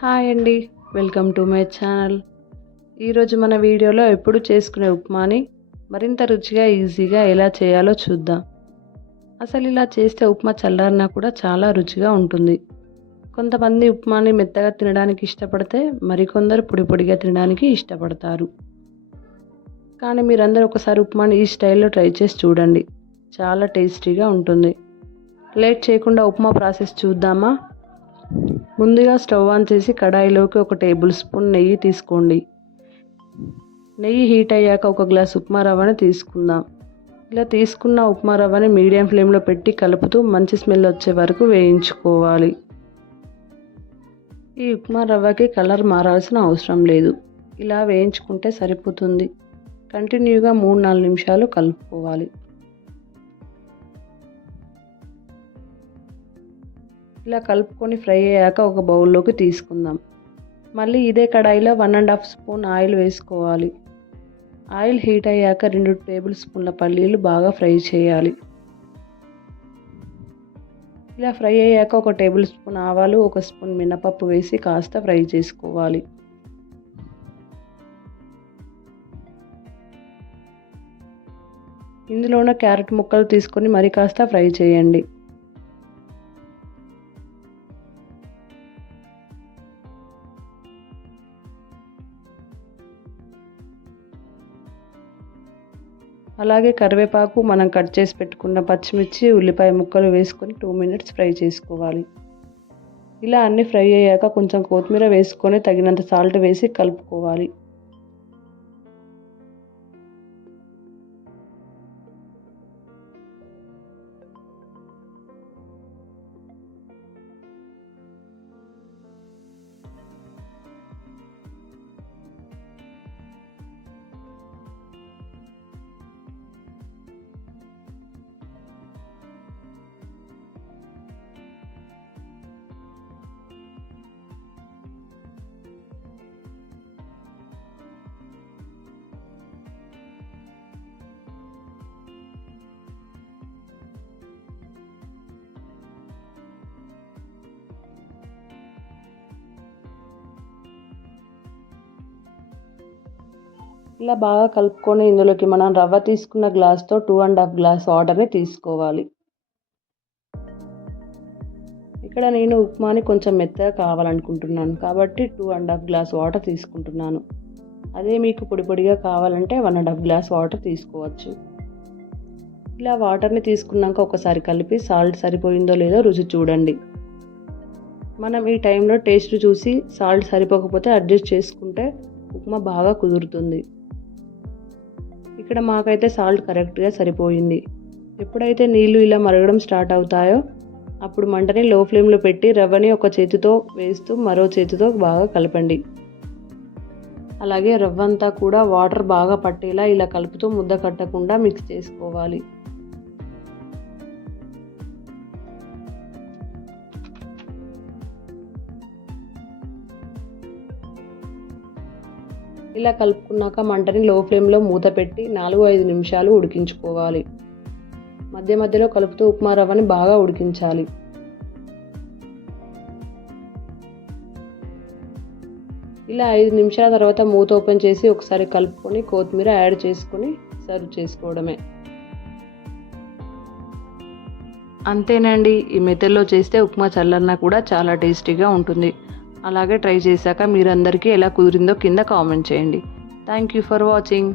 Hi అండి, welcome to my channel. ఈరోజు మన వీడియోలో ఎప్పుడు చేసుకునే ఉప్మాని మరింత రుచిగా ఈజీగా ఎలా చేయాలో చూద్దాం. అసలు ఇలా చేస్తే ఉప్మా చల్లారినా కూడా చాలా రుచిగా ఉంటుంది. కొంతమంది ఉప్మాని మెత్తగా తినడానికి ఇష్టపడితే మరికొందరు పొడి పొడిగా తినడానికి ఇష్టపడతారు. కానీ మీరందరూ ఒకసారి ఉప్మాని ఈ స్టైల్లో ట్రై చేసి చూడండి, చాలా టేస్టీగా ఉంటుంది. లేట్ చేయకుండా ఉప్మా ప్రాసెస్ చూద్దామా? ముందుగా స్టవ్ ఆన్ చేసి కడాయిలోకి 1 టేబుల్ స్పూన్ నెయ్యి తీసుకోండి. నెయ్యి హీట్ అయ్యాక 1 గ్లాస్ ఉప్మా రవ్వని తీసుకుందాం. ఇలా తీసుకున్న ఉప్మా రవ్వని మీడియం ఫ్లేమ్లో పెట్టి కలుపుతూ మంచి స్మెల్ వచ్చే వరకు వేయించుకోవాలి. ఈ ఉప్మా రవ్వకి కలర్ మారాల్సిన అవసరం లేదు, ఇలా వేయించుకుంటే సరిపోతుంది. కంటిన్యూగా 3-4 నిమిషాలు కలుపుకోవాలి. ఇలా కలుపుకొని ఫ్రై అయ్యాక ఒక బౌల్లోకి తీసుకుందాం. మళ్ళీ ఇదే కడాయిలో 1.5 స్పూన్ ఆయిల్ వేసుకోవాలి. ఆయిల్ హీట్ అయ్యాక 2 టేబుల్ స్పూన్ల పల్లీలు బాగా ఫ్రై చేయాలి. ఇలా ఫ్రై అయ్యాక 1 టేబుల్ స్పూన్ ఆవాలు, 1 స్పూన్ మినపప్పు వేసి కాస్త ఫ్రై చేసుకోవాలి. ఇందులోనే క్యారెట్ ముక్కలు తీసుకొని మరి కాస్త ఫ్రై చేయండి. అలాగే కరివేపాకు, మనం కట్ చేసి పెట్టుకున్న పచ్చిమిర్చి, ఉల్లిపాయ ముక్కలు వేసుకొని 2 మినిట్స్ ఫ్రై చేసుకోవాలి. ఇలా అన్నీ ఫ్రై అయ్యాక కొంచెం కొత్తిమీర వేసుకొని తగినంత సాల్ట్ వేసి కలుపుకోవాలి. ఇలా బాగా కలుపుకొని ఇందులోకి మనం రవ్వ తీసుకున్న గ్లాస్తో 2.5 గ్లాస్ వాటర్ని తీసుకోవాలి. ఇక్కడ నేను ఉప్మాని కొంచెం మెత్తగా కావాలనుకుంటున్నాను కాబట్టి 2.5 గ్లాస్ వాటర్ తీసుకుంటున్నాను. అదే మీకు పొడి పొడిగా కావాలంటే 1.5 గ్లాస్ వాటర్ తీసుకోవచ్చు. ఇలా వాటర్ని తీసుకున్నాక ఒకసారి కలిపి సాల్ట్ సరిపోయిందో లేదో రుచి చూడండి. మనం ఈ టైంలో టేస్ట్ చూసి సాల్ట్ సరిపోకపోతే అడ్జస్ట్ చేసుకుంటే ఉప్మా బాగా కుదురుతుంది. ఇక్కడ మాకైతే సాల్ట్ కరెక్ట్గా సరిపోయింది. ఎప్పుడైతే నీళ్ళు ఇలా మరగడం స్టార్ట్ అవుతాయో అప్పుడు మంటని లో ఫ్లేమ్లో పెట్టి రవ్వని ఒక చేతితో వేస్తూ మరో చేతితో బాగా కలపండి. అలాగే రవ్వ అంతా కూడా వాటర్ బాగా పట్టేలా ఇలా కలుపుతూ ముద్ద కట్టకుండా మిక్స్ చేసుకోవాలి. ఇలా కలుపుకున్నాక మంటని లో ఫ్లేమ్లో మూత పెట్టి 4-5 నిమిషాలు ఉడికించుకోవాలి. మధ్య మధ్యలో కలుపుతూ ఉప్మా రవ్వని బాగా ఉడికించాలి. ఇలా 5 నిమిషాల తర్వాత మూత ఓపెన్ చేసి ఒకసారి కలుపుకొని కొత్తిమీర యాడ్ చేసుకొని సర్వ్ చేసుకోవడమే. అంతేనండి, ఈ మెథడ్లో చేస్తే ఉప్మా చల్లన్నా కూడా చాలా టేస్టీగా ఉంటుంది. అలాగే ట్రై చేశాక మీరందరికీ ఎలా కుదిరిందో కింద కామెంట్ చేయండి. Thank you for watching.